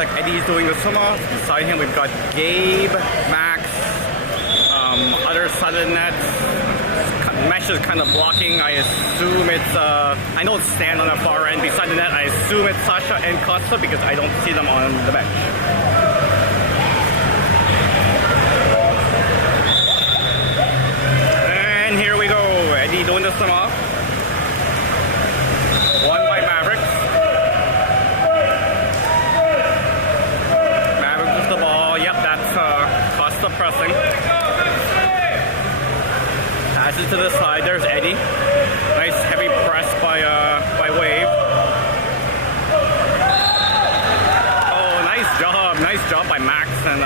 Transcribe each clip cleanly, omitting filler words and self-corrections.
like Eddie's doing the swim-off. Beside him, we've got Gabe, Max, other side of the net. Mesh is kind of blocking. I assume it's, I know it's Stan on the far end beside the net. I assume it's Sasha and Costa because I don't see them on the bench. And here we go. Eddie doing the swim-off. Won by Mavericks. Mavericks with the ball. Yep, that's Costa pressing. Passes to the side. There's Eddie. Nice heavy press by Wave. Oh, nice job by Max and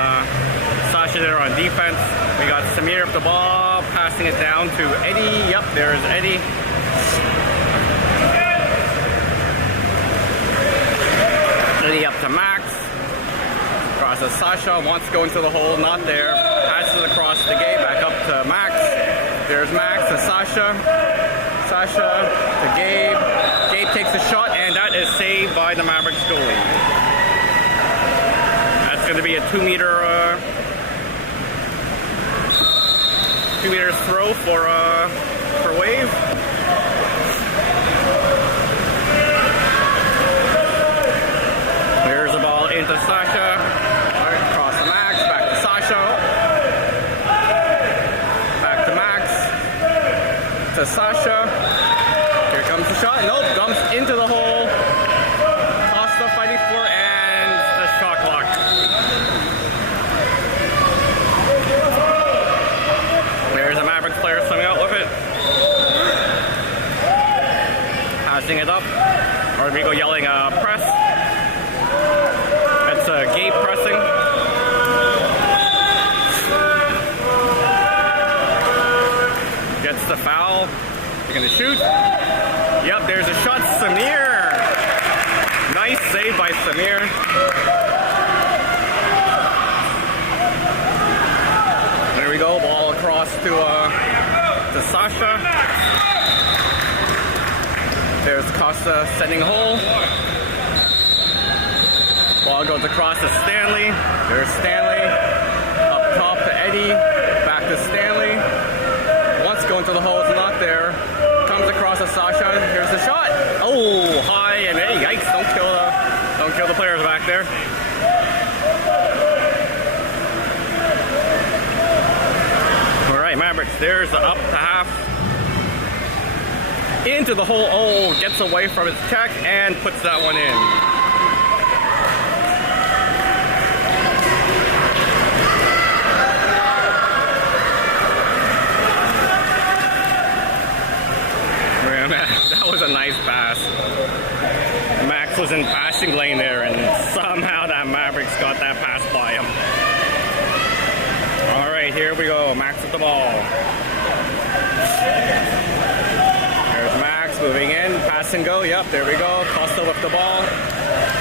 Sasha there on defense. We got Samir up the ball, passing it down to Eddie. Yep, there's Eddie. Eddie up to Max. Crosses Sasha, wants to go into the hole, not there. Passes across the gate, back up to Max. There's Max to Sasha. Sasha to Gabe. Gabe takes a shot, and that is saved by the Mavericks goalie. That's going to be a 2 meter throw for Wave. There's the ball into Sasha. All right, across to Max, back to Sasha. To Sasha. Here comes the shot. Nope, dumps into the hole. Costa fighting for and the shot clock. There's a Mavericks player coming out with it. Passing it up. Or we go yelling press. That's Gabe pressing. Gets the foul. They're gonna shoot. Yep, there's a shot. Samir. Nice save by Samir. There we go. Ball across to Sasha. There's Costa setting a hole. Ball goes across to Stanley. There's Stanley. Up top to Eddie. Back to Stanley. Going to the hole, it's not there. Comes across to Sasha. Here's the shot. Oh, high and hey, yikes! Don't kill the players back there. All right, Mavericks. There's the up to half. Into the hole. Oh, gets away from his check and puts that one in. That was a nice pass. Max was in passing lane there, and somehow that Mavericks got that pass by him. All right, here we go. Max with the ball. There's Max moving in, pass and go. Yep, there we go. Costa with the ball.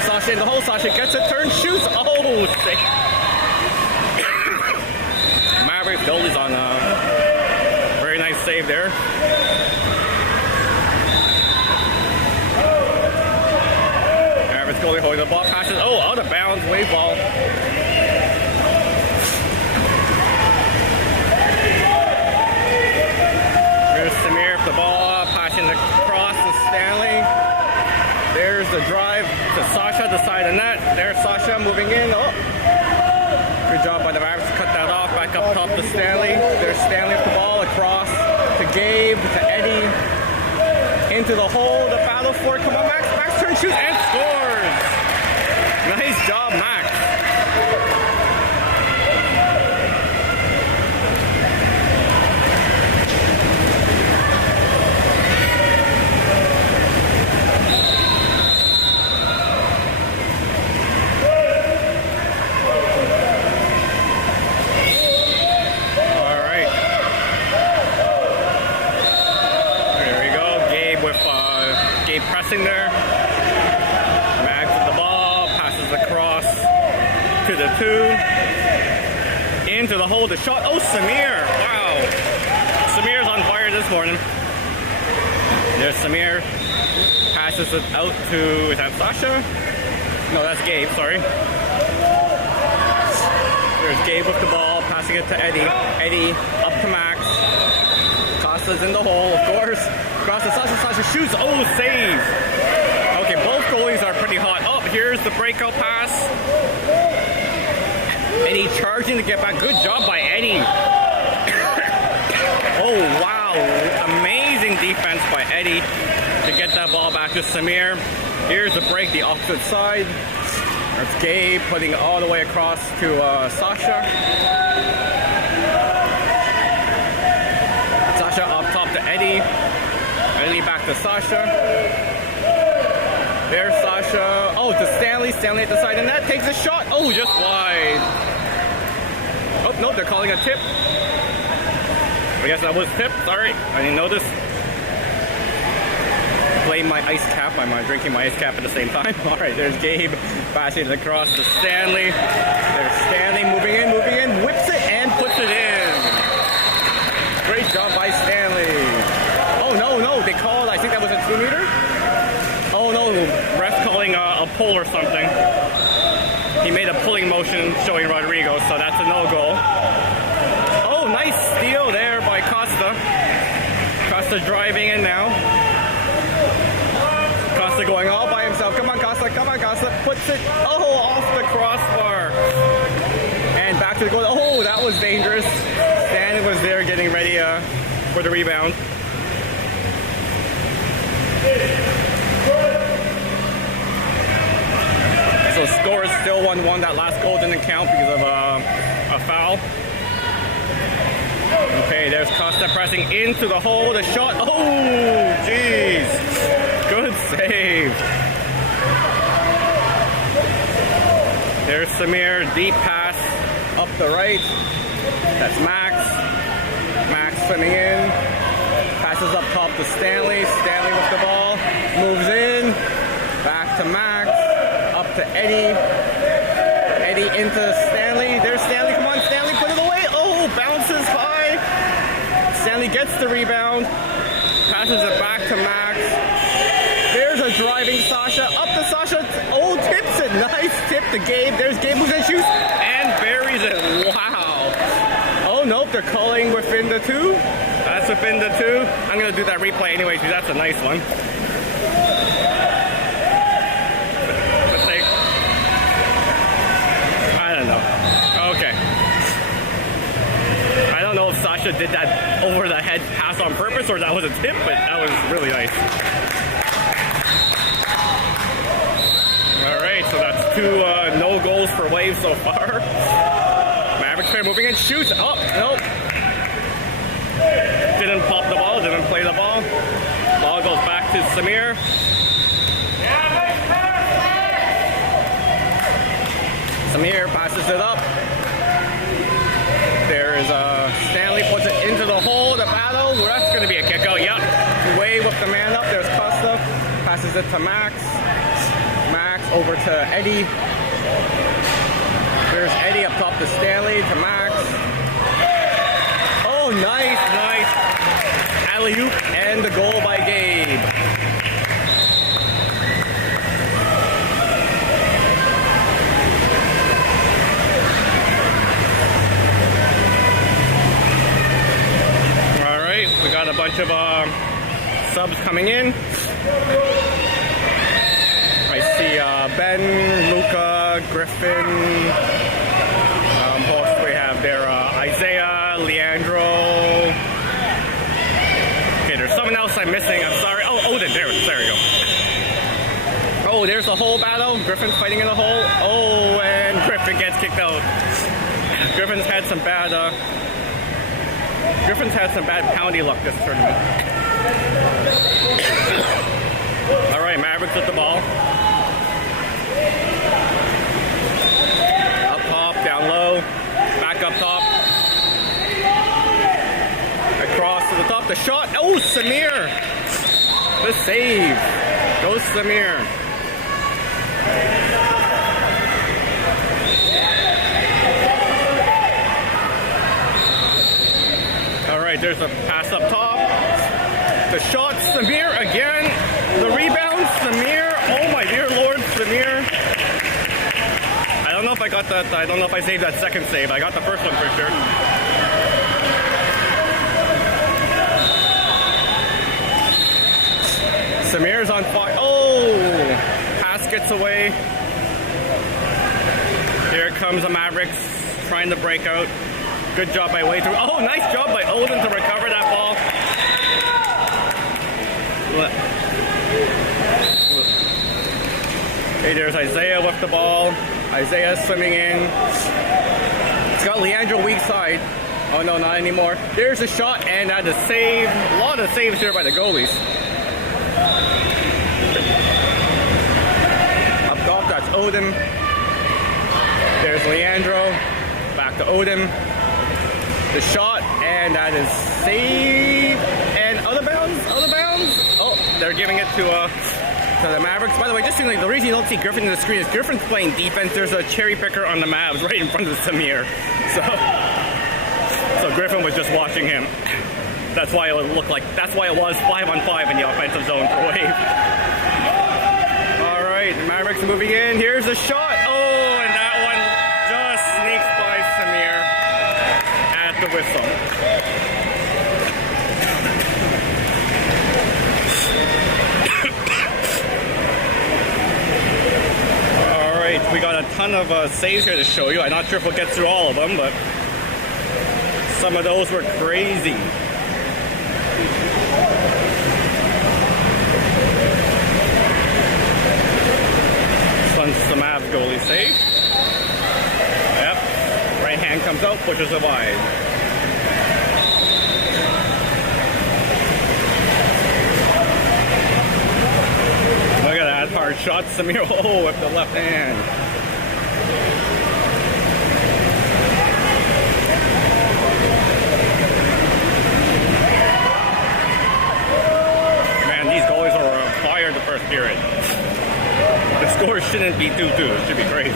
Sasha in the hole. Sasha gets it, turns, shoots. Oh, Mavericks goalie's on a very nice save there. Goalie holding the ball, passes. Oh, out of bounds, wave ball. There's Samir with the ball, passing across to Stanley. There's the drive to Sasha, the side of the net. There's Sasha moving in. Oh, good job by the Mavericks to cut that off. Back up top to Stanley. There's Stanley with the ball across to Gabe, to Eddie. Into the hole, the battle for it. Come on, Max. Max turns, shoots, and scores. Nice job, Max. All right. There we go. Gabe with Gabe pressing there. Max with the ball, passes across to the 2. Into the hole, the shot. Oh, Samir. Wow. Samir's on fire this morning. There's Samir. Passes it out to, is that Sasha? No, that's Gabe, sorry. There's Gabe with the ball, passing it to Eddie. Eddie up to Max. Costa's in the hole, of course. Across to Sasha. Sasha shoots. Oh, save. Okay, both goalies are pretty hot. Oh, here's the breakout pass. Eddie charging to get back. Good job by Eddie. Oh, wow. Amazing defense by Eddie to get that ball back to Samir. Here's the break, the opposite side. That's Gabe putting it all the way across to Sasha. Sasha up top to Eddie. Eddie back to Sasha. There's Sasha. Oh, to Stanley. Stanley at the side of the net. Takes a shot. Oh, just wide. Oh, no, they're calling a tip. I guess that was tip. Sorry, I didn't notice. Playing my ice cap. I'm drinking my ice cap at the same time. All right, there's Gabe passing it across to Stanley. There's Stanley moving in, whips it and puts it in. Great job by Stanley. Oh, no, they called, I think that was a 2-meter? Oh, no, ref calling a pull or something. He made a pulling motion showing Rodrigo, so that's a no-goal. Oh, nice steal there by Costa. Costa driving in now. Costa going all by himself. Come on, Costa. Puts it, off the crossbar. And back to the goal. Oh, that was dangerous. Stanley was there getting ready for the rebound. So score is still 1-1. That last goal didn't count because of a foul. Okay, there's Costa pressing into the hole. The shot. Oh, jeez. Good save. There's Samir. Deep pass up the right. That's Max. Max sending in. Passes up top to Stanley. Stanley with the ball. Moves in. Back to Max. Up to Eddie. Eddie into Stanley. There's Stanley. Come on, Stanley. Put it away. Oh, bounces high. Stanley gets the rebound. Passes it back to Max. There's a driving Sasha. Up to Sasha. Oh, tips it. Nice tip to Gabe. There's Gabe who's going to shoot and buries it. Wow. Oh, nope. They're calling within the 2. That's within the 2. I'm going to do that replay anyway because that's a nice one. I don't know. Okay. I don't know if Sasha did that over the head pass on purpose or that was a tip, but that was really nice. All right, so that's 2 no goals for Waves so far. Mavericks fan moving in, shoots. Oh, nope. Didn't pop the ball, didn't play the ball. Ball goes back to Samir. Samir passes it up. There's Stanley puts it into the hole, the battle. That's going to be a kick out. Yep. Way with the man up. There's Costa. Passes it to Max. Max over to Eddie. There's Eddie up top to Stanley, to Max. Oh, nice. Alley-oop and the goal by Gabe. We got a bunch of subs coming in. I see Ben, Luca, Griffin. Who else do we have there? Isaiah, Leandro. Okay, there's someone else I'm missing. I'm sorry. Oh, Odin. There we go. Oh, there's the hole battle. Griffin's fighting in the hole. Oh, and Griffin gets kicked out. Griffin's had some bad poundy luck this tournament. All right, Mavericks with the ball. Up top, down low, back up top. Across to the top, the shot. Oh, Samir. The save. Goes Samir. There's a pass up top. The shot, Samir again. The rebound, Samir. Oh my dear Lord, Samir. don't know if I got that. I don't know if I saved that second save. I got the first one for sure. Samir's on fire. Oh! Pass gets away. Here comes the Mavericks trying to break out. Good job by way through. Oh, nice job by Odin to recover that ball. Hey, there's Isaiah with the ball. Isaiah swimming in. It's got Leandro weak side. Oh no, not anymore. There's a shot and a save. A lot of saves here by the goalies. Up top, that's Odin. There's Leandro. Back to Odin. The shot, and that is save. And out of bounds, out of bounds. Oh, they're giving it to the Mavericks. By the way, just seems like the reason you don't see Griffin in the screen is Griffin's playing defense. There's a cherry picker on the Mavs right in front of Samir. So Griffin was just watching him. That's why it would look like, that's why it was 5-on-5 in the offensive zone for Wave. All right, the Mavericks moving in. Here's the shot. Oh, and that one just sneaks by Samir at the whistle. All right, we got a ton of saves here to show you. I'm not sure if we'll get through all of them, but some of those were crazy. The Mavs goalie save. Yep. Right hand comes out, pushes it wide. Look at that hard shot. Samir, oh, with the left hand. Man, these goalies were on fire the first period. The score shouldn't be 2-2. It should be crazy.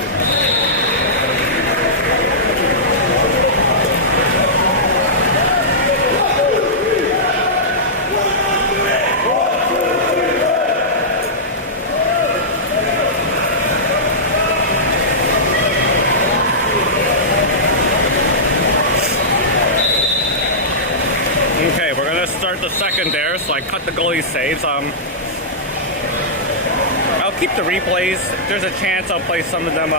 Okay, we're gonna start the second there. So I cut the goalie saves. I'll keep the replays. If there's a chance, I'll play some of them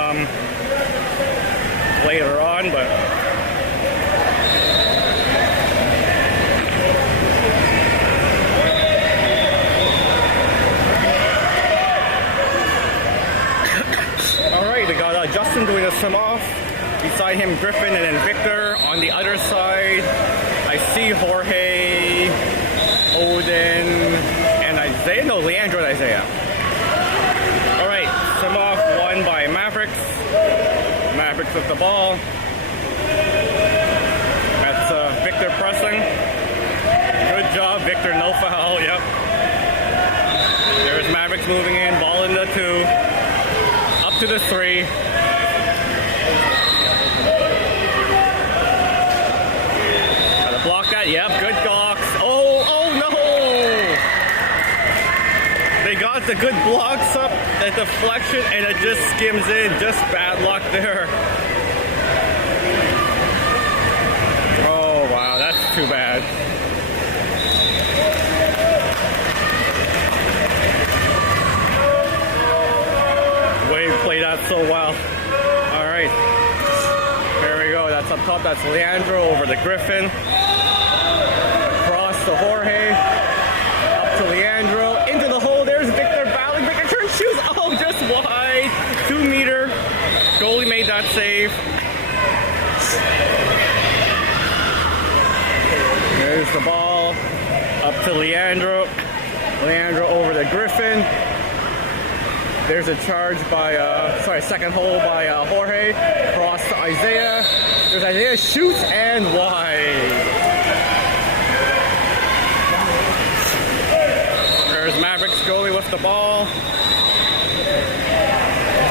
later on, but all right, we got Justin doing a swim off. Beside him, Griffin, and then Victor. On the other side, I see Jorge, Odin, and Isaiah. No, Leandro and Isaiah. Swim off, won by Mavericks. Mavericks with the ball. That's Victor pressing. Good job, Victor. No foul. Yep. There's Mavericks moving in. Ball in the 2. Up to the 3. Gotta block that. Yep. Good blocks. Oh no! They got the good blocks up, that deflection, and it just skims in. Just bad luck there. Oh, wow, that's too bad. Wade played out so well. All right. Here we go. That's up top. That's Leandro over to Griffin. Across to Jorge. Up to Leandro. Into the hole. There's Victor battling. Victor turns, shoots. Oh, just wide. 2 meter. Goalie made that save. There's the ball. Up to Leandro. Leandro over to Griffin. There's a charge by, second hole by Jorge. Cross to Isaiah. There's Isaiah, shoots and wide. There's Mavericks goalie with the ball.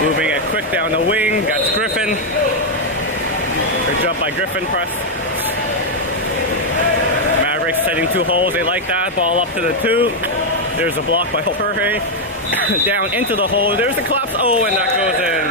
Moving it quick down the wing. That's Griffin. Good job by Griffin, press. Mavericks setting 2 holes. They like that. Ball up to the 2. There's a block by Jorge. Down into the hole. There's the collapse. Oh, and that goes in.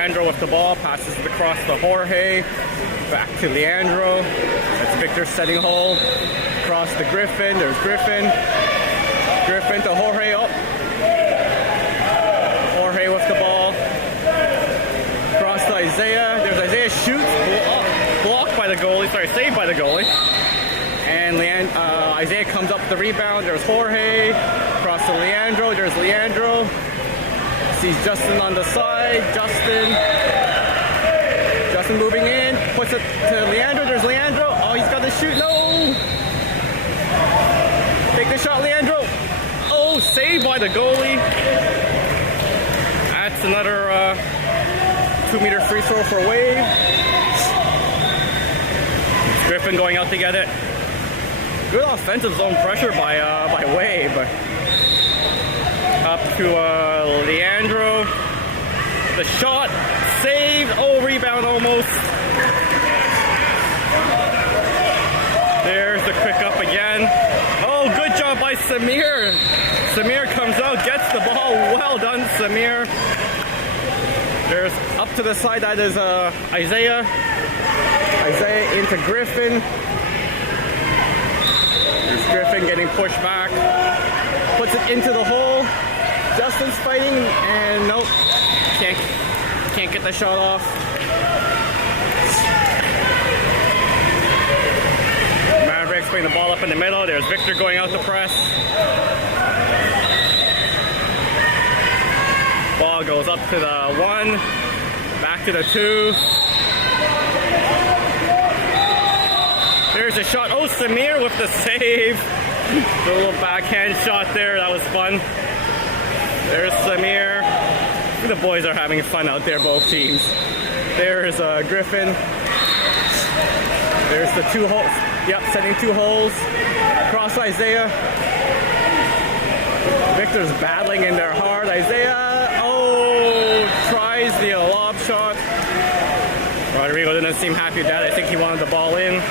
Leandro with the ball, passes it across to Jorge, back to Leandro. That's Victor setting hole. Across to Griffin, there's Griffin. Griffin to Jorge, oh. Jorge with the ball. Across to Isaiah, there's Isaiah, shoots, blocked by the goalie, sorry, saved by the goalie. And Isaiah comes up the rebound, there's Jorge. Across to Leandro, there's Leandro. Sees Justin on the side, Justin moving in, puts it to Leandro, there's Leandro. Oh, he's got to shoot, no! Take the shot, Leandro. Oh, saved by the goalie. That's another 2-meter free throw for Wave. Griffin going out to get it. Good offensive zone pressure by Wave. Up to Leandro. The shot saved. Oh, rebound almost. There's the quick up again. Oh, good job by Samir. Samir comes out, gets the ball. Well done, Samir. There's up to the side. That is Isaiah. Isaiah into Griffin. There's Griffin getting pushed back. Puts it into the hole. Justin's fighting, and nope, can't get the shot off. Mavericks putting the ball up in the middle. There's Victor going out to press. Ball goes up to the 1, back to the 2. There's a shot. Oh, Samir with the save. The little backhand shot there. That was fun. There's Samir. The boys are having fun out there, both teams. There's Griffin. There's the 2 holes. Yep, setting 2 holes. Across Isaiah. Victor's battling in there hard. Isaiah, oh, tries the lob shot. Rodrigo didn't seem happy with that. I think he wanted the ball in.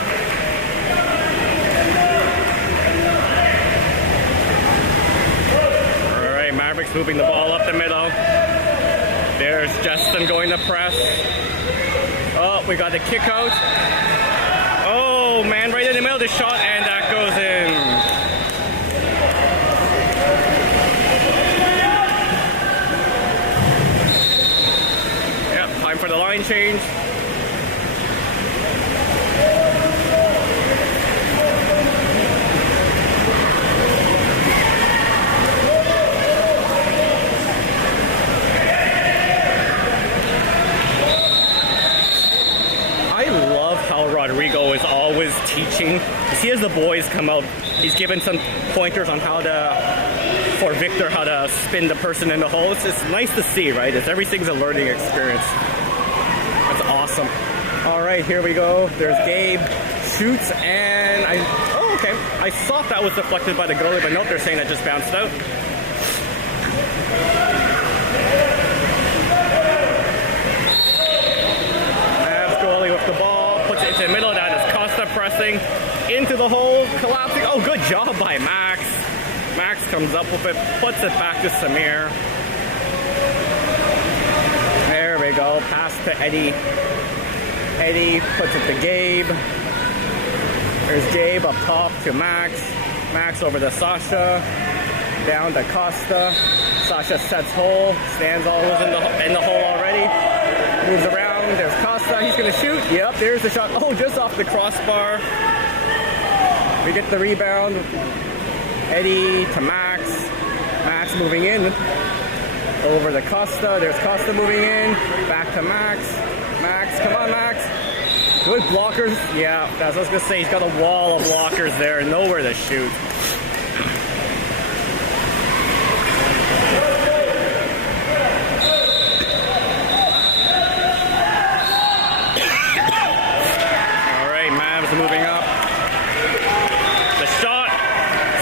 Mavericks moving the ball up the middle. There's Justin going to press. Oh, we got the kick out. Oh, man, right in the middle of the shot, and that goes in. Yep, time for the line change. Rodrigo is always teaching. You see, as the boys come out, he's given some pointers on how for Victor, how to spin the person in the hole. It's just nice to see, right? Everything's a learning experience. That's awesome. All right, here we go. There's Gabe, shoots, and okay. I thought that was deflected by the goalie, but nope, they're saying that just bounced out. With the ball, puts it into the middle. That is Costa pressing into the hole, collapsing. Oh, good job by Max. Max comes up with it, puts it back to Samir. There we go. Pass to Eddie. Eddie puts it to Gabe. There's Gabe up top to Max. Max over to Sasha. Down to Costa. Sasha sets hole. Stands always in the hole already. Moves around. There's Costa. He's going to shoot. Yep, there's the shot. Oh, just off the crossbar. We get the rebound. Eddie to Max. Max moving in. Over to Costa. There's Costa moving in. Back to Max. Max, come on, Max. Good blockers. Yeah, that's what I was going to say. He's got a wall of blockers there. Nowhere to shoot. Moving up. The shot.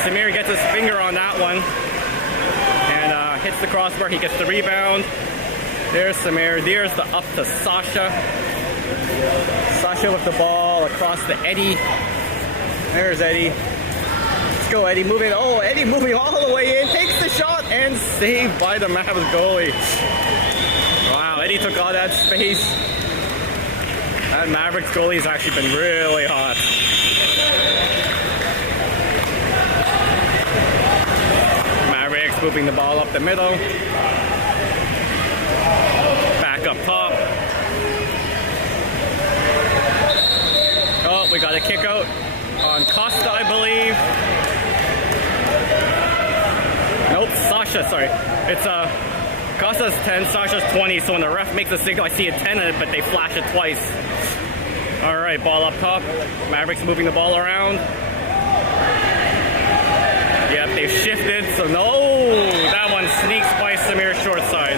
Samir gets his finger on that one. And hits the crossbar. He gets the rebound. There's Samir. There's the up to Sasha. Sasha with the ball across to Eddie. There's Eddie. Let's go, Eddie. Moving. Oh, Eddie moving all the way in. Takes the shot and saved by the Mavs goalie. Wow, Eddie took all that space. That Mavericks goalie's actually been really hot. Mavericks moving the ball up the middle. Back up top. Oh, we got a kick out on Costa, I believe. Nope, Sasha, sorry. It's Costa's 10, Sasha's 20, so when the ref makes a signal, I see a 10, but they flash it twice. All right, ball up top. Mavericks moving the ball around. Yep, they've shifted, so no! That one sneaks by Samir's short side.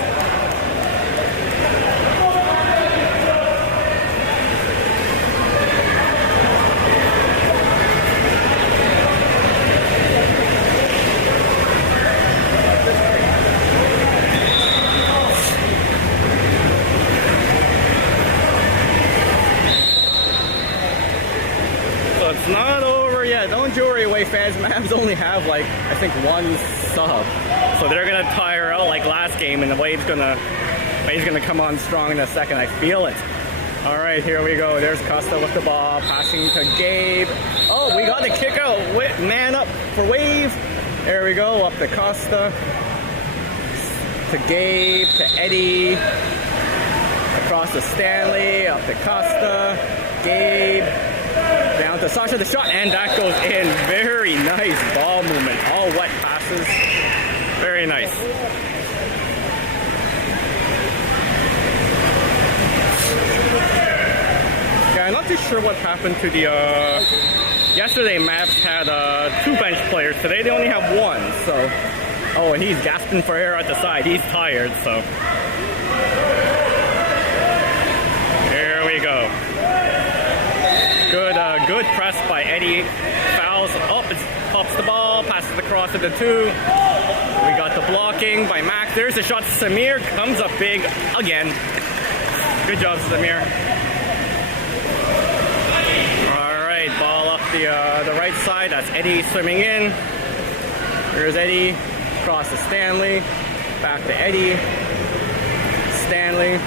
It's not over yet. Don't you worry, away fans. Mavs only have like I think one sub, so they're gonna tire out like last game, and the Wave's gonna come on strong in a second. I feel it. All right, here we go. There's Costa with the ball, passing to Gabe. Oh, we got the kick out. Man up for Wave. There we go. Up to Costa, to Gabe, to Eddie, across to Stanley, up to Costa, Gabe. Down to Sasha, the shot, and that goes in. Very nice ball movement. All wet passes. Very nice. Yeah, I'm not too sure what happened to the... Yesterday, Mavs had 2 bench players. Today, they only have 1, so... Oh, and he's gasping for air at the side. He's tired, so... Here we go. Good press by Eddie. Fouls up, pops the ball, passes across to the 2. We got the blocking by Max. There's a shot. Samir comes up big again. Good job, Samir. All right, ball up the right side. That's Eddie swimming in. Here's Eddie. Across to Stanley. Back to Eddie. Stanley.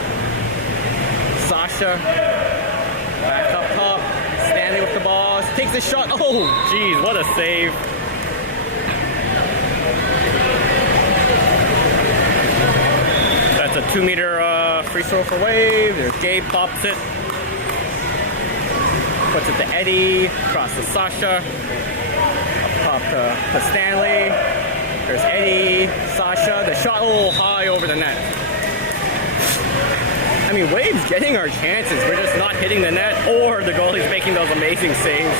Sasha. Back up top. Stanley with the ball, takes the shot. Oh, geez, what a save. That's a 2-meter free throw for Wave. There's Gabe, pops it. Puts it to Eddie, across to Sasha. Up top to Stanley. There's Eddie, Sasha. The shot a little high over the net. I mean, Wave's getting our chances. We're just not hitting the net, or the goalie's making those amazing saves.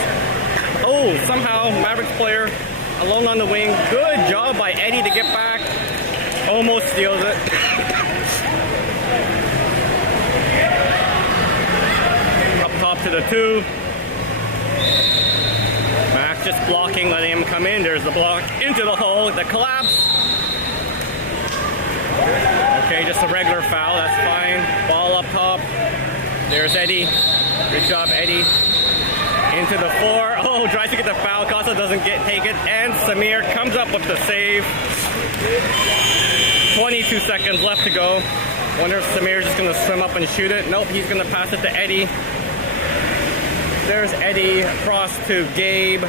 Oh, somehow Mavericks player alone on the wing. Good job by Eddie to get back. Almost steals it. Up top to the 2. Max just blocking, letting him come in. There's the block into the hole. The collapse. Okay, just a regular foul, that's fine. Ball up top. There's Eddie. Good job, Eddie. Into the 4. Oh, tries to get the foul. Costa doesn't take it. And Samir comes up with the save. 22 seconds left to go. Wonder if Samir's just going to swim up and shoot it. Nope, he's going to pass it to Eddie. There's Eddie across to Gabe.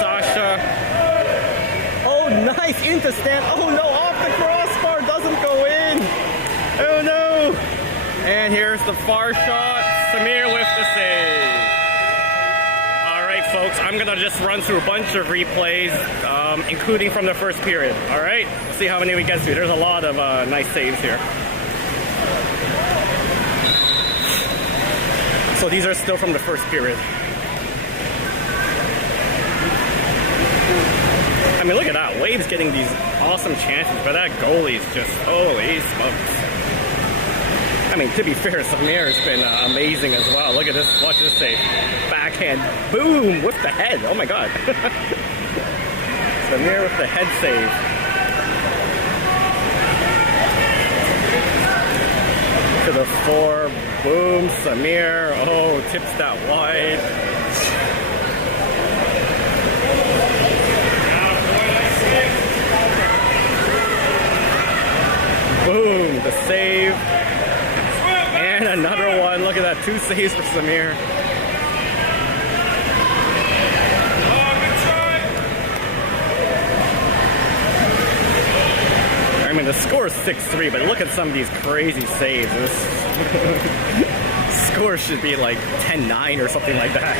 Sasha. Oh, nice into Stan. Oh no, off the crossbar, doesn't go in. Oh no. And here's the far shot. Samir with the save. All right, folks, I'm gonna just run through a bunch of replays, including from the first period. All right, let's see how many we get through. There's a lot of nice saves here. So these are still from the first period. I mean, look at that. Wave's getting these awesome chances, but that goalie's just, holy smokes. I mean, to be fair, Samir's been amazing as well. Look at this. Watch this save. Backhand. Boom! With the head. Oh my god. Samir with the head save. To the 4. Boom. Samir. Oh, tips that wide. Boom, the save. And another one. Look at that, 2 saves for Samir. I mean, the score is 6-3, but look at some of these crazy saves. This score should be like 10-9 or something like that.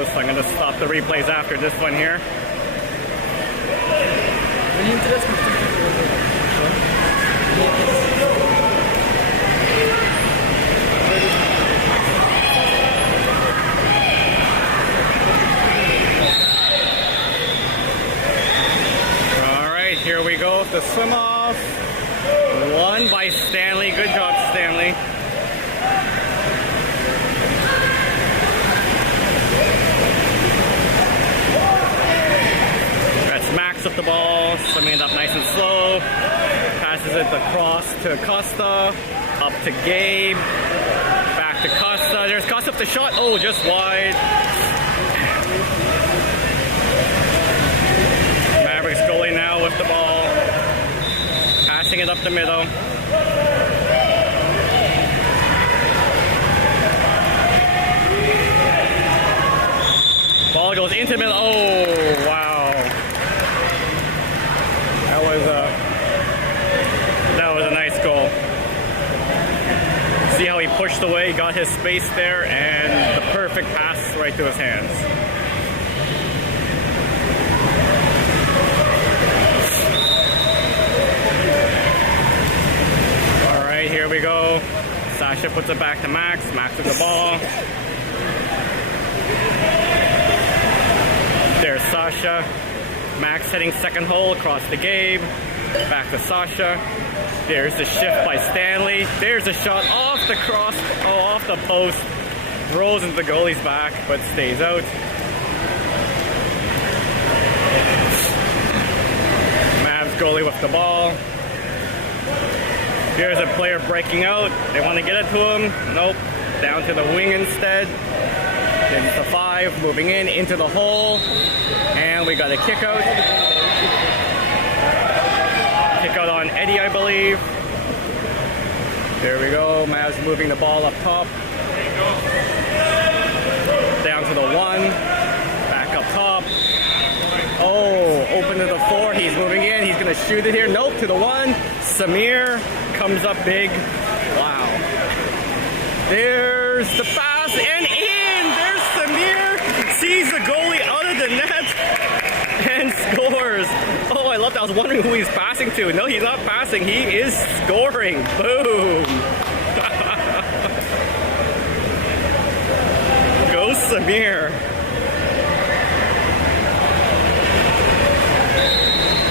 So I'm going to stop the replays after this one here. Alright, here we go with the swim off. Won by Stanley. Good job, Stanley. Max up the ball, summing it up nice and slow. Passes it across to Costa, up to Gabe, back to Costa. There's Costa up the shot. Oh, just wide. Mavericks goalie now with the ball, passing it up the middle. Ball goes into the middle. Oh, wow. That was a nice goal. See how he pushed away, got his space there, and the perfect pass right to his hands. All right, here we go. Sasha puts it back to Max. Max with the ball. There's Sasha. Max heading second hole across the Gabe. Back to Sasha. There's the shift by Stanley. There's a shot off the cross, off the post. Rolls into the goalie's back, but stays out. Mavs goalie with the ball. Here's a player breaking out. They want to get it to him. Nope. Down to the wing instead. Into the 5, moving in, into the hole. And we got a kick out. Kick out on Eddie, I believe. There we go. Mavs moving the ball up top. Down to the 1. Back up top. Oh, open to the 4. He's moving in. He's going to shoot it here. Nope, to the 1. Samir comes up big. Wow. There's the pass and in. There's Samir. Sees the goalie out of the net and scores. Oh, I love that. I was wondering who he's passing to. No, he's not passing. He is scoring. Boom. Go Samir.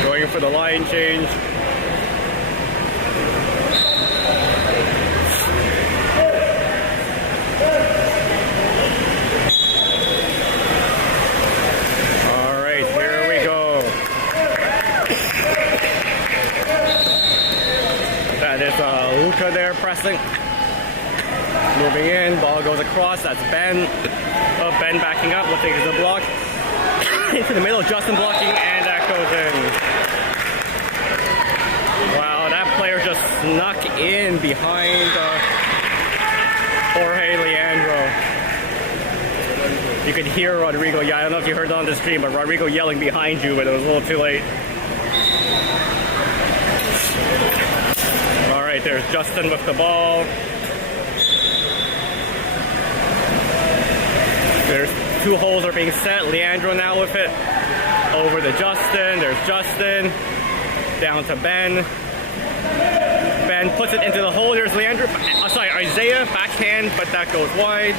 Going for the line change. Luka there pressing. Moving in, ball goes across, that's Ben. Oh, Ben backing up, looking at the block. Into the middle, Justin blocking, and that goes in. Wow, that player just snuck in behind Jorge Leandro. You could hear Rodrigo, I don't know if you heard it on the stream, but Rodrigo yelling behind you, but it was a little too late. Alright, there's Justin with the ball. There's 2 holes are being set. Leandro now with it. Over to Justin. There's Justin. Down to Ben. Ben puts it into the hole. There's Leandro. Isaiah. Backhand, but that goes wide.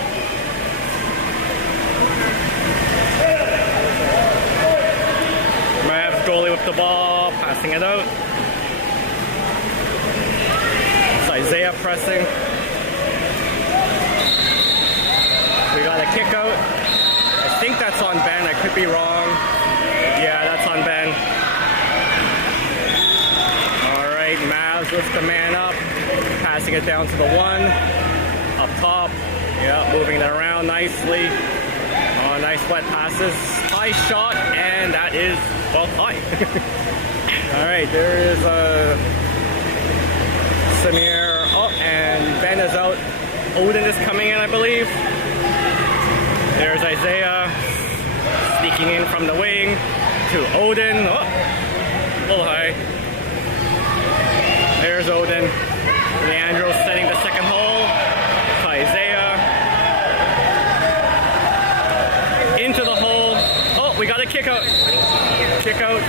Mavs goalie with the ball. Passing it out. pressing. We got a kick out. I think that's on Ben. I could be wrong. Yeah, that's on Ben. All right, Mavs lifts the man up, passing it down to the 1. Up top. Yeah, moving it around nicely. Oh, nice wet passes. High shot, and that is, well, high. All right, there is Samir. Oh, and Ben is out. Odin is coming in, I believe. There's Isaiah sneaking in from the wing to Odin. Oh, a little high. There's Odin. Leandro setting the second hole to Isaiah. Into the hole. Oh, we got a kick out. Kick out.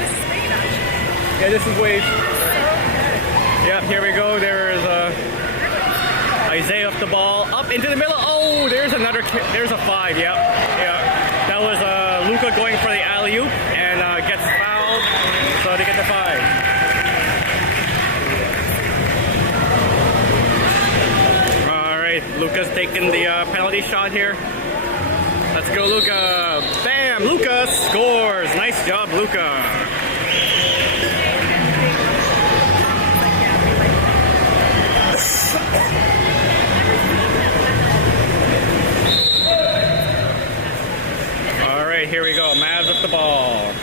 Yeah, this is Wade. Yep, here we go. There is Isaiah off the ball. Up into the middle. Oh, there's another kick. There's a 5. Yep. Yeah. That was Luka going for the alley-oop and gets fouled. So they get the 5. Luka's taking the penalty shot here. Let's go, Luka. Bam! Luka scores. Nice job, Luka. All right, here we go. Mavs with the ball.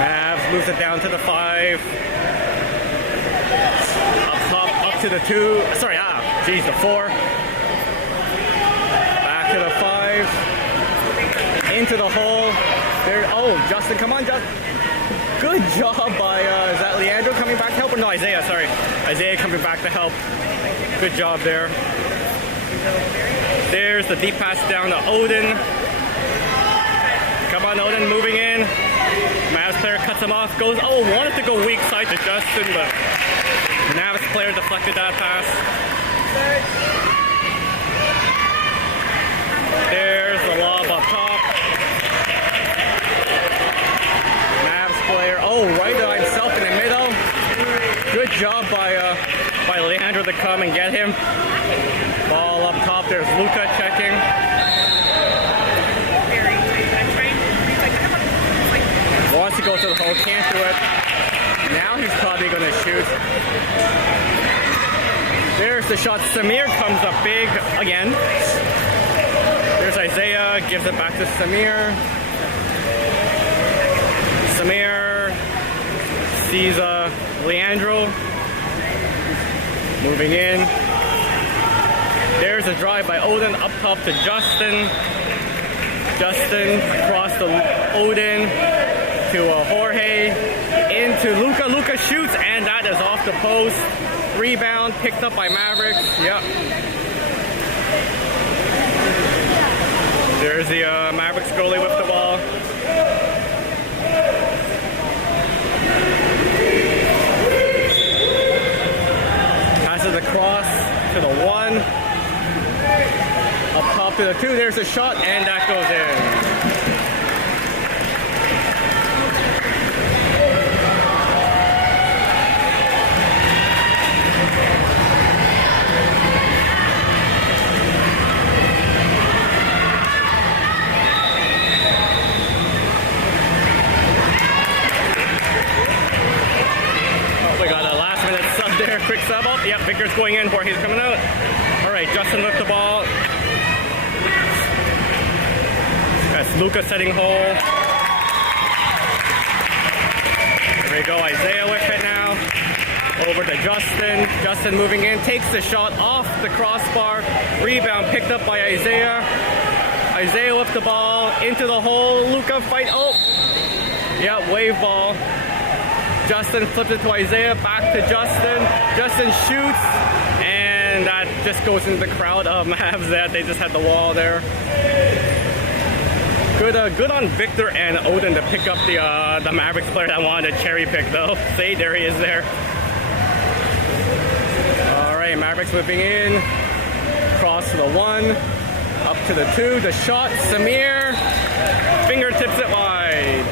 Mavs moves it down to the 5. To the 2, sorry, the 4. Back to the 5. Into the hole. There, oh, Justin, come on, Justin. Good job by, is that Leandro coming back to help? Or no, Isaiah, sorry. Isaiah coming back to help. Good job there. There's the deep pass down to Odin. Come on, Odin, moving in. Mavs player cuts him off, goes, oh, wanted to go weak side to Justin, but Mavs player deflected that pass. There's the lob up top. Mavs player, oh, right on himself in the middle. Good job by Leandro to come and get him. Ball up top, there's Luka checking. Wants to go to the hole, can't do it. Now he's probably going to shoot. There's the shot. Samir comes up big again. There's Isaiah, gives it back to Samir. Samir sees Leandro moving in. There's a drive by Odin up top to Justin. Justin across to Odin to Jorge, into Luka. Luka shoots, and that is off the post. Rebound picked up by Mavericks. Yep. There's the Mavericks goalie with the ball. Passes across to the 1. Up top to the 2. There's a shot, and that goes in. Quick sub up. Yep, Victor's going in. Jorge's coming out. All right, Justin left the ball. That's Luka setting hole. There we go. Isaiah with it now. Over to Justin. Justin moving in. Takes the shot off the crossbar. Rebound picked up by Isaiah. Isaiah with the ball. Into the hole. Luka fight. Oh. Yeah, wave ball. Justin flips it to Isaiah, back to Justin. Justin shoots, and that just goes into the crowd of Mavs that they just had the wall there. Good on Victor and Odin to pick up the Mavericks player that wanted to cherry pick though. See, there he is there. All right, Mavericks whipping in. Cross to the 1, up to the 2. The shot, Samir fingertips it wide.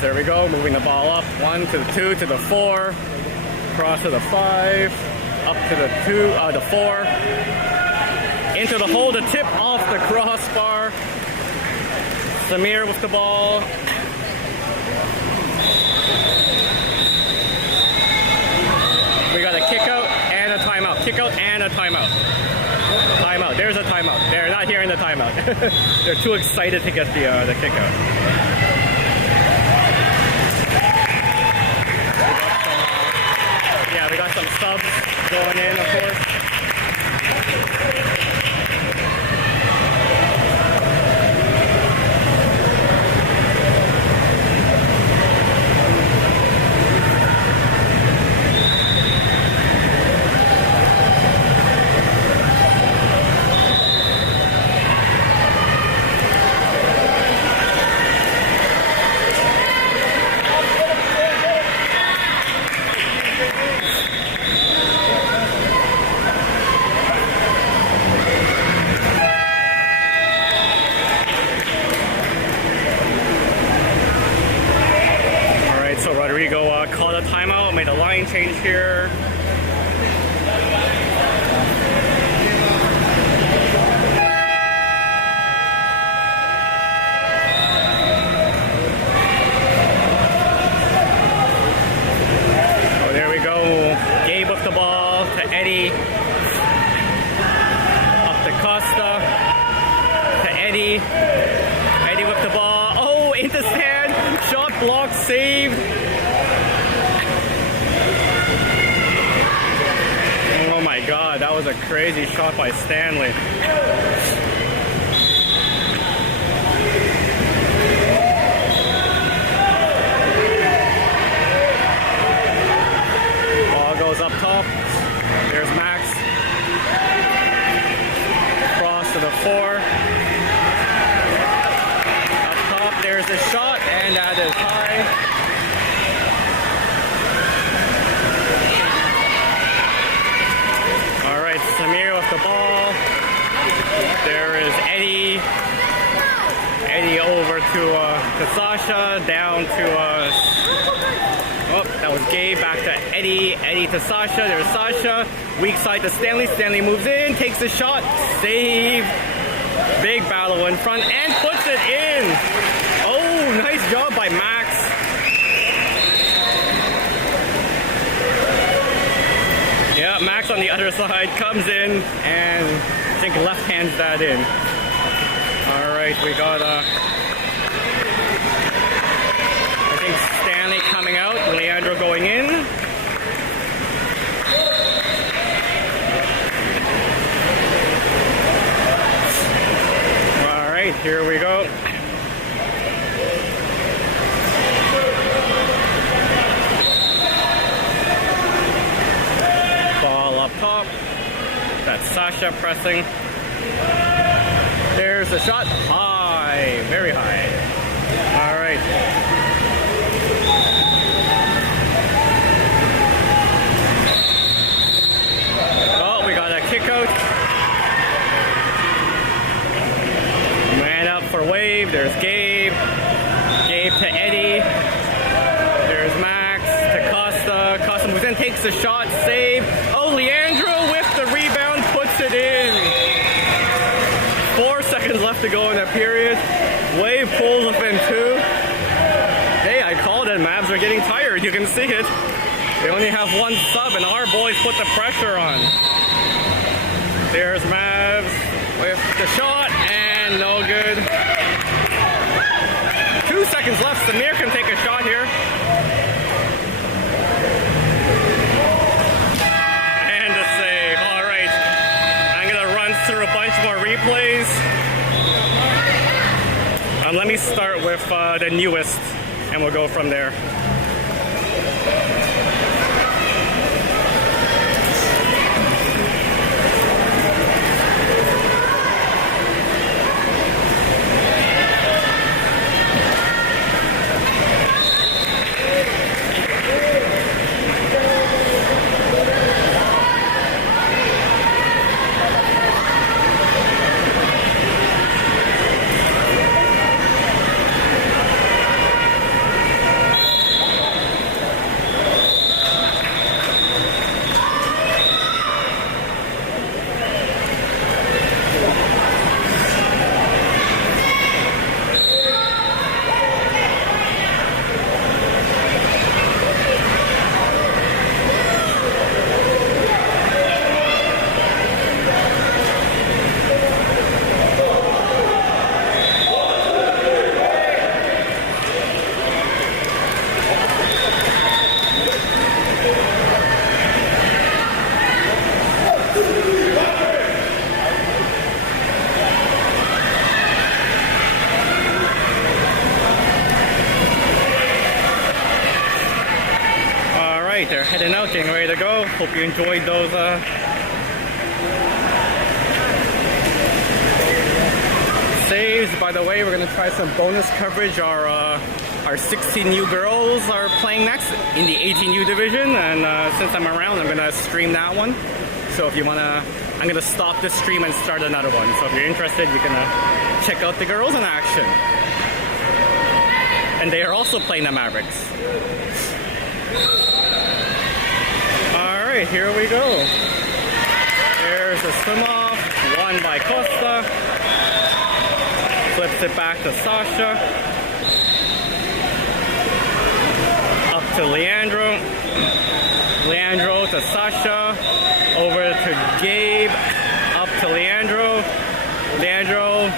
There we go. Moving the ball up. 1 to the 2 to the 4. Cross to the 5. Up to the 2, the 4. Into the hole. The tip off the crossbar. Samir with the ball. We got a kick out and a timeout. Kick out and a timeout. Timeout. There's a timeout. They're not hearing the timeout. They're too excited to get the kick out. We got some subs going in, of course. Called a timeout, made a line change here. Oh, there we go. Gabe with the ball to Eddie. Up to Costa. To Eddie. Eddie with the ball. Oh, into stand. Shot blocked, saved. Oh my God, that was a crazy shot by Stanley. Ball goes up top. There's Max. Cross to the 4. Up top, there's a shot, and that is high. Samir with the ball. There is Eddie. Eddie over to Sasha. Down to oh, that was Gabe. Back to Eddie. Eddie to Sasha. There's Sasha. Weak side to Stanley. Stanley moves in, takes the shot, save. Big battle in front and puts it in. Oh, nice job by Max. Yeah, Max on the other side comes in and I think left hands that in. All right, we got I think Stanley coming out, Leandro going in. All right, here we go. Up top. That's Sasha pressing. There's the shot. High. Very high. All right. Oh, we got a kick out. Man up for wave. There's Gabe. Gabe to Eddie. There's Max to Costa. Costa moves in, takes the shot, save. Oh, Leandro with the rebound puts it in. 4 seconds left to go in that period. Wave pulls within 2. Hey, I called it. Mavs are getting tired. You can see it. They only have one sub, and our boys put the pressure on. There's Mavs with the shot, and no good. 2 seconds left. Samir can take a shot here. And a save. All right. I'm going to run through a bunch more replays. Let me start with the newest, and we'll go from there. heading out, getting ready to go. Hope you enjoyed those saves. By the way, we're gonna try some bonus coverage. Our 16U girls are playing next in the 18U division, and since I'm around, I'm gonna stream that one. So if you wanna, I'm gonna stop this stream and start another one. So if you're interested, you can check out the girls in action. And they are also playing the Mavericks. All right, here we go. There's a swim off, won by Costa. Flips it back to Sasha. Up to Leandro. Leandro to Sasha. Over to Gabe. Up to Leandro. Leandro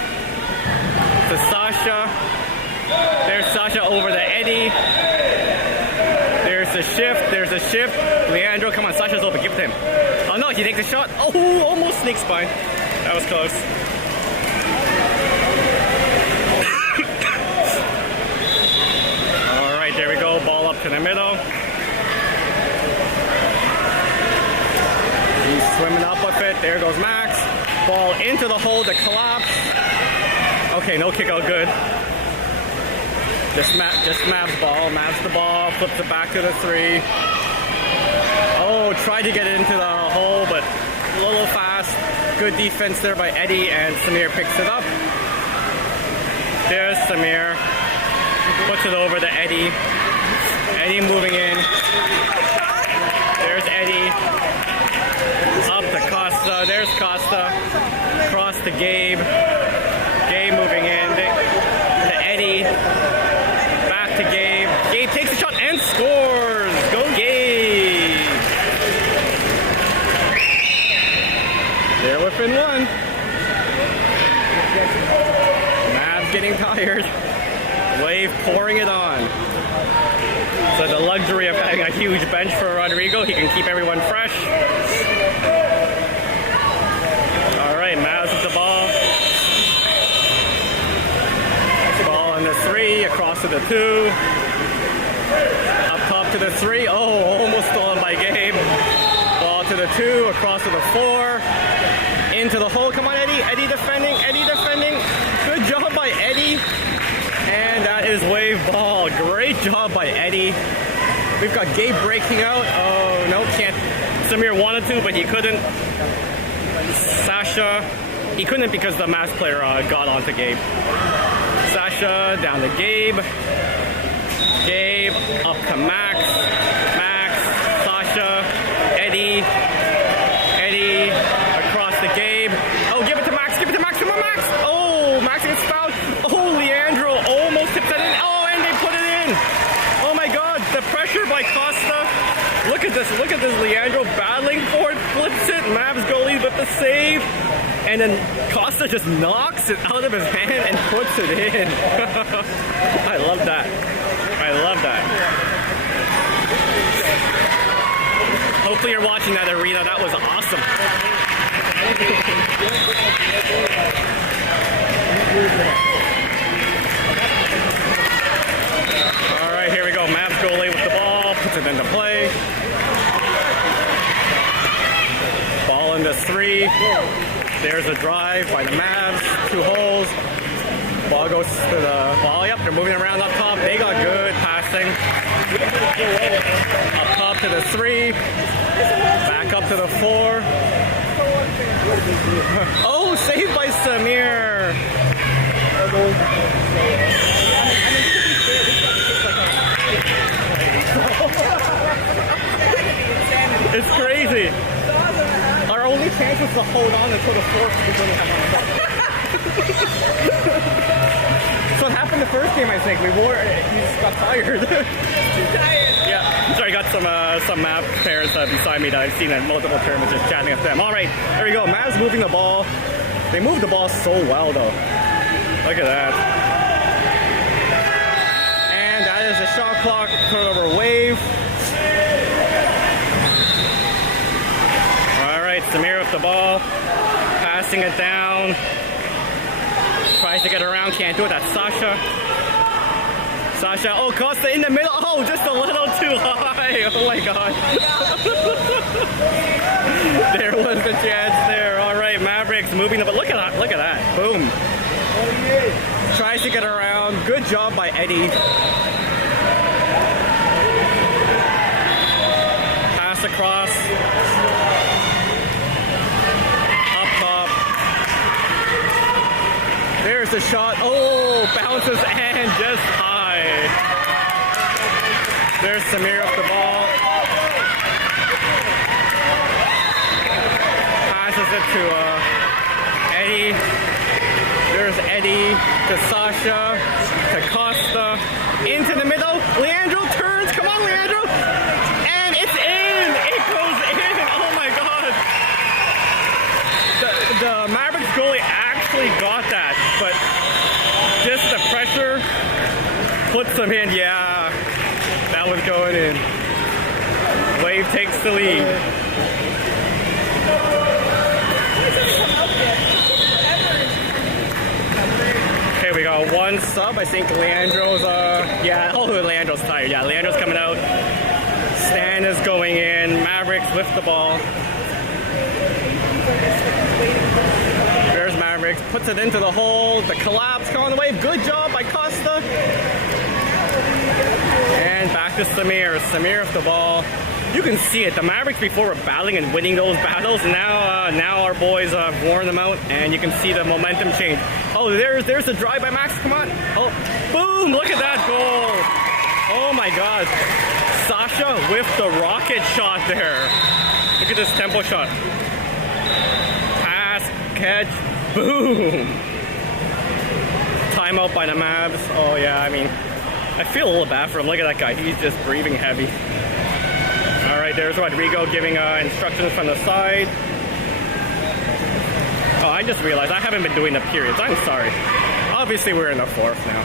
to Sasha. There's Sasha over to Eddie. There's a shift. There's a shift. Leandro, come on, Sasha's open. Give it to him. Oh no, he takes a shot. Oh, almost sneak spine. That was close. All right, there we go. Ball up to the middle. He's swimming up with it. There goes Max. Ball into the hole to collapse. Okay, no kick out, good. Just Mav's ball. Mav's the ball. Flips it back to the 3. Oh, tried to get it into the hole, but a little fast. Good defense there by Eddie, and Samir picks it up. There's Samir. Puts it over to Eddie. Eddie moving in. There's Eddie. Up to Costa. There's Costa. Cross to Gabe. Gabe moving in. To Eddie. Back to Gabe. Gabe takes a shot and scores. Go Gabe. They're within 1. Mav's getting tired. Wave pouring it on. So the luxury of having a huge bench for Rodrigo, he can keep everyone fresh. All right, Mavs with the ball. Ball in the 3, across to the 2. Up top to the 3. Oh, almost stolen by Gabe. Ball to the 2, across to the 4. Into the hole. Come on, Eddie. Eddie defending. Eddie defending. Good job by Eddie. And that is wave ball. Great job by Eddie. We've got Gabe breaking out. Oh, no, can't. Samir wanted to, but he couldn't. Sasha, he couldn't because the Mavs player got onto Gabe. Sasha down to Gabe. Gabe up to Max. Max, Sasha, Eddie. Eddie across to Gabe. Oh, give it to Max. Give it to Max. Come on, Max. Oh, Max gets fouled. Oh, Leandro almost tipped that in. Oh, and they put it in. Oh my God, the pressure by Costa. Look at this. Look at this. Leandro battling for it. Flips it. Mavs goalie with the save. And then Costa just knocks it out of his hand and puts it in. I love that. I love that. Hopefully you're watching that arena. That was awesome. All right, here we go. Mavs goalie with the ball. Puts it into play. Ball into 3. There's a drive by the Mavs. 2 holes. Ball goes to the ball. Yep, they're moving around up top. They got good passing. Up top to the 3. Back up to the 4. Oh, saved by Samir. It's crazy. Our only chance was to hold on until the 4th before we have on the So it happened the first game, I think. We wore it. He just got tired. Too tired. Yeah. Sorry, I got some Mav parents beside me that I've seen at multiple tournaments just chatting with them. All right, there we go. Mavs moving the ball. They moved the ball so well, though. Look at that. And that is a shot clock turnover wave. All right, Samir with the ball. Passing it down. Tries to get around, can't do it. That's Sasha. Sasha, oh, Costa in the middle. Oh, just a little too high. Oh my god. There was the chance there. All right, Mavericks moving the, but look at that. Look at that. Boom. Tries to get around. Good job by Eddie. Pass across. Up top. There's the shot. Oh, bounces and just high. There's Samir up the ball. Passes it to Eddie. There's Eddie to Sasha, to Costa, into the middle. Leandro turns. Come on, Leandro. And it's in. It goes in. Oh my god. The Mavericks goalie actually got that, but just the pressure puts them in. Yeah, that was going in. Wave takes the lead. Okay, we got one sub. I think Leandro's, Leandro's tired. Yeah, Leandro's coming out. Stan is going in. Mavericks lift the ball. There's Mavericks. Puts it into the hole. The collapse. Come on the wave. Good job by Costa. And back to Samir. Samir with the ball. You can see it. The Mavericks before were battling and winning those battles. Now our boys have worn them out, and you can see the momentum change. Oh, there's the drive by Max. Come on. Oh, boom! Look at that goal. Oh my God. Sasha with the rocket shot there. Look at this tempo shot. Pass, catch, boom. Timeout by the Mavs. Oh yeah, I mean, I feel a little bad for him. Look at that guy. He's just breathing heavy. All right, there's Rodrigo giving instructions from the side. Oh, I just realized I haven't been doing the periods. I'm sorry. Obviously, we're in the fourth now.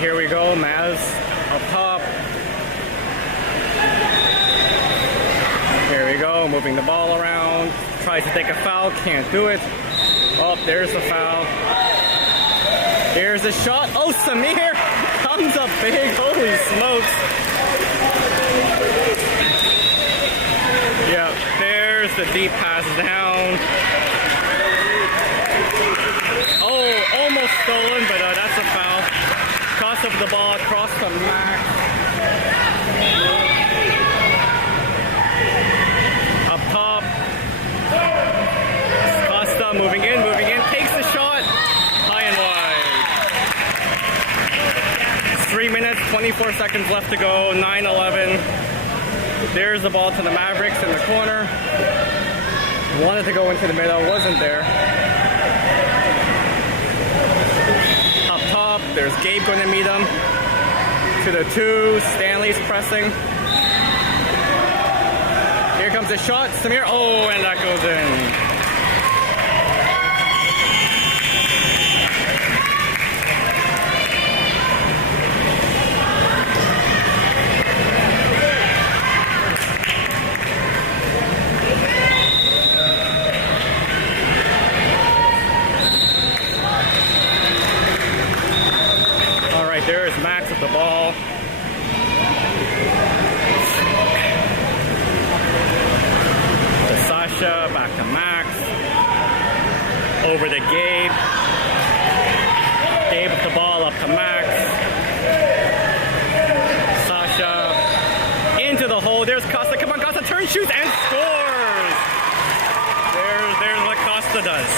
Here we go, Maz up top. Here we go, moving the ball around. Tries to take a foul, can't do it. Oh, there's the foul. Here's the shot. Oh, Samir comes up big. Holy smokes. Yeah, there's the deep pass down. Oh, almost stolen, but that's a foul. Toss of the ball across the Max. Up top. Costa moving in, takes the shot. High and wide. 3 minutes, 24 seconds left to go, 9-11. There's the ball to the Mavericks in the corner. Wanted to go into the middle, wasn't there. There's Gabe going to meet him. To the 2, Stanley's pressing. Here comes the shot, Samir. Oh, and that goes in. There's Max with the ball. To Sasha, back to Max. Over to Gabe. Gabe with the ball up to Max. Sasha into the hole. There's Costa. Come on, Costa. Turn, shoots, and scores. There's what Costa does.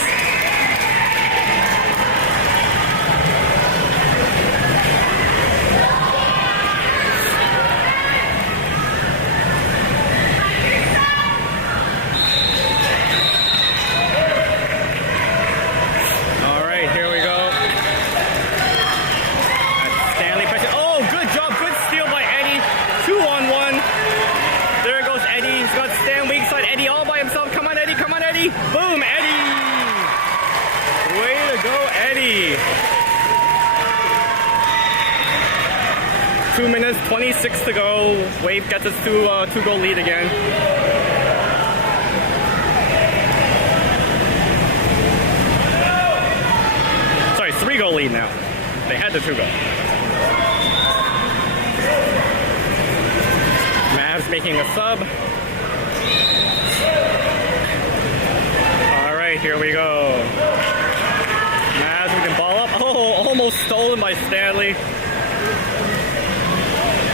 Eddie. 2 minutes, 26 to go. Wave gets its two-goal lead again. Sorry, 3-goal lead now. They had the 2-goal. Mavs making a sub. All right, here we go. Mavs with the ball up. Oh, almost stolen by Stanley.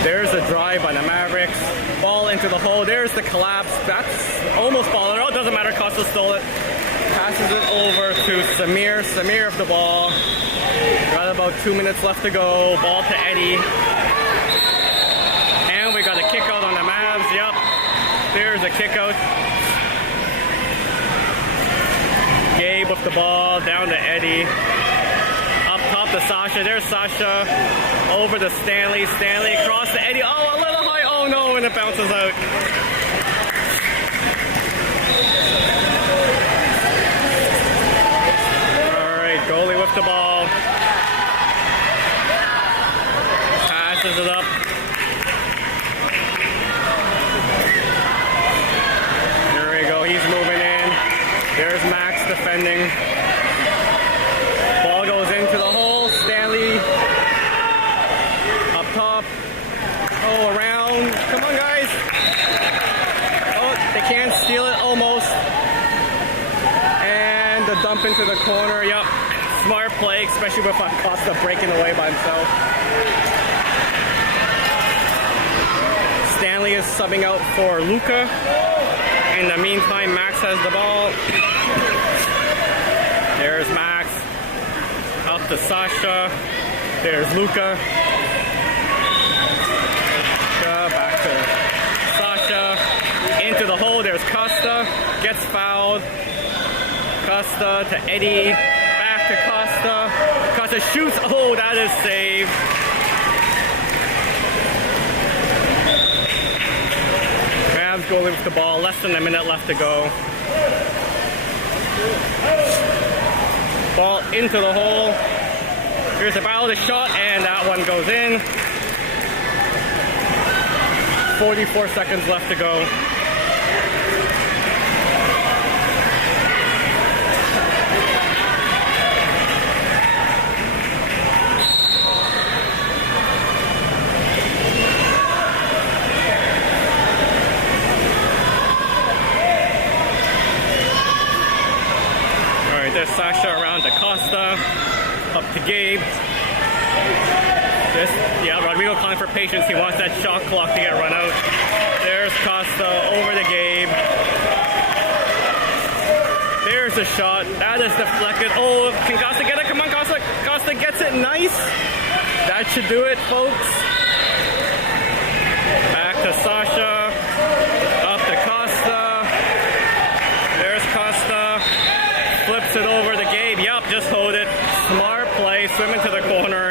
There's a drive by the Mavericks. Ball into the hole. There's the collapse. That's almost ball. Oh, it doesn't matter. Costa stole it. Passes it over to Samir. Samir of the ball. Got about 2 minutes left to go. Ball to Eddie. And we got a kick out on the Mavs. Yep. There's a kick out. Gabe with the ball. Down to Eddie. Up top to Sasha. There's Sasha. Over to Stanley. Stanley across to Eddie. Oh, a little high. Oh no, and it bounces out. Alright, goalie with the ball. Passes it up. There we go. He's moving in. There's Max defending. Ball goes into the hole. Stanley up top. Oh, around. Come on, guys. Oh, they can't steal it almost. And the dump into the corner. Yup. Smart play, especially with Costa breaking away by himself. Stanley is subbing out for Luka. In the meantime, Max has the ball. There's Max. Up to Sasha. There's Luka. Back to Sasha. Into the hole. There's Costa. Gets fouled. Costa to Eddie. Back to Costa. Costa shoots. Oh, that is saved. Mavs goalie with the ball. Less than a minute left to go. Ball into the hole. Here's a foul, a shot, and that one goes in. 44 seconds left to go. Alright, there's Sasha around to Costa. Up to Gabe. Rodrigo calling for patience. He wants that shot clock to get run out. There's Costa over to Gabe. There's a shot. That is deflected. Oh, can Costa get it? Come on, Costa. Costa gets it. Nice. That should do it, folks. Back to Sasha. Up to Costa. There's Costa. Flips it over to Gabe. Yup, just hold it. Smart play. Swim into the corner.